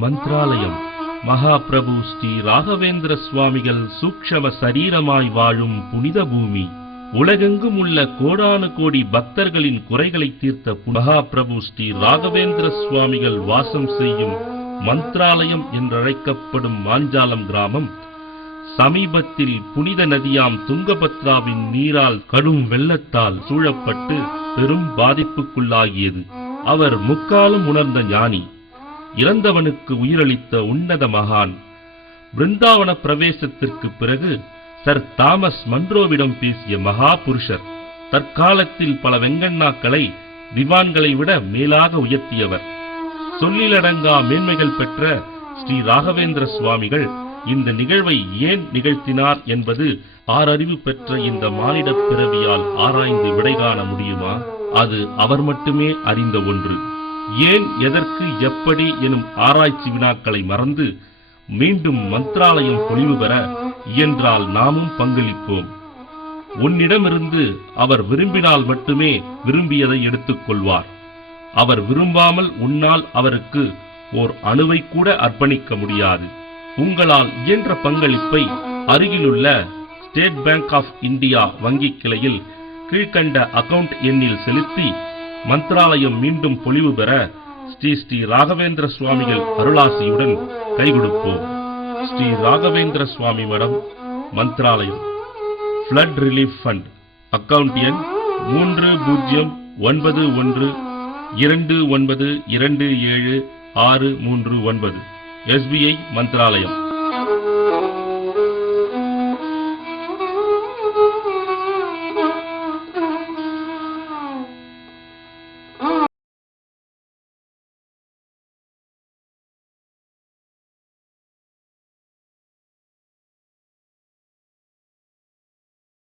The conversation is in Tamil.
மந்த்ராலயம் மகாபிரபு ஸ்ரீ ராகவேந்திர சுவாமிகள் சூக்ஷ்ம சரீரமாய் வாழும் புனித பூமி. உலகெங்கும் உள்ள கோடானு கோடி பக்தர்களின் குறைகளை தீர்த்த மகாபிரபு ஸ்ரீ ராகவேந்திர சுவாமிகள் வாசம் செய்யும் மந்த்ராலயம் என்றழைக்கப்படும் மாஞ்சாலம் கிராமம் சமீபத்தில் புனித நதியாம் துங்கபத்ராவின் நீரால் கடும் வெள்ளத்தால் சூழப்பட்டு பெரும் பாதிப்புக்குள்ளாகியது. அவர் முக்காலம் உணர்ந்த ஞானி, இறந்தவனுக்கு உயிரளித்த உன்னத மகான். பிருந்தாவன பிரவேசத்திற்கு பிறகு சர் தாமஸ் மன்ரோவிடம் பேசிய மகா புருஷர். தற்காலத்தில் பல வெங்கண்ணாக்களை திவான்களை விட மேலாக உயர்த்தியவர். சொல்லிலடங்கா மேன்மைகள் பெற்ற ஸ்ரீ ராகவேந்திர சுவாமிகள் இந்த நிகழ்வை ஏன் நிகழ்த்தினார் என்பது ஆறறிவு பெற்ற இந்த மானிட பிறவியால் ஆராய்ந்து விடை காண முடியுமா? அது அவர் மட்டுமே அறிந்த ஒன்று. ஏன், எதற்கு, எப்படி எனும் ஆராய்ச்சி வினாக்களை மறந்து மீண்டும் மந்த்ராலயம் பொலிவு பெற இயன்றால் நாமும் பங்களிப்போம். உன்னிடமிருந்து அவர் விரும்பினால் மட்டுமே விரும்பியதை எடுத்துக் கொள்வார். அவர் விரும்பாமல் உன்னால் அவருக்கு ஓர் அணுவை கூட அர்ப்பணிக்க முடியாது. உங்களால் இயன்ற பங்களிப்பை அருகிலுள்ள ஸ்டேட் பேங்க் ஆஃப் இந்தியா வங்கி கிளையில் கீழ்கண்ட அக்கவுண்ட் எண்ணில் செலுத்தி மந்த்ராலயம் மீண்டும் பொலிவு பெற ஸ்ரீ ஸ்ரீ ராகவேந்திர சுவாமிகள் அருளாசியுடன் கைகொடுப்போம். ஸ்ரீ ராகவேந்திர சுவாமி மடம், Mantralayam, flood relief fund, account எண் 30912927 639, SBI மந்த்ராலயம்.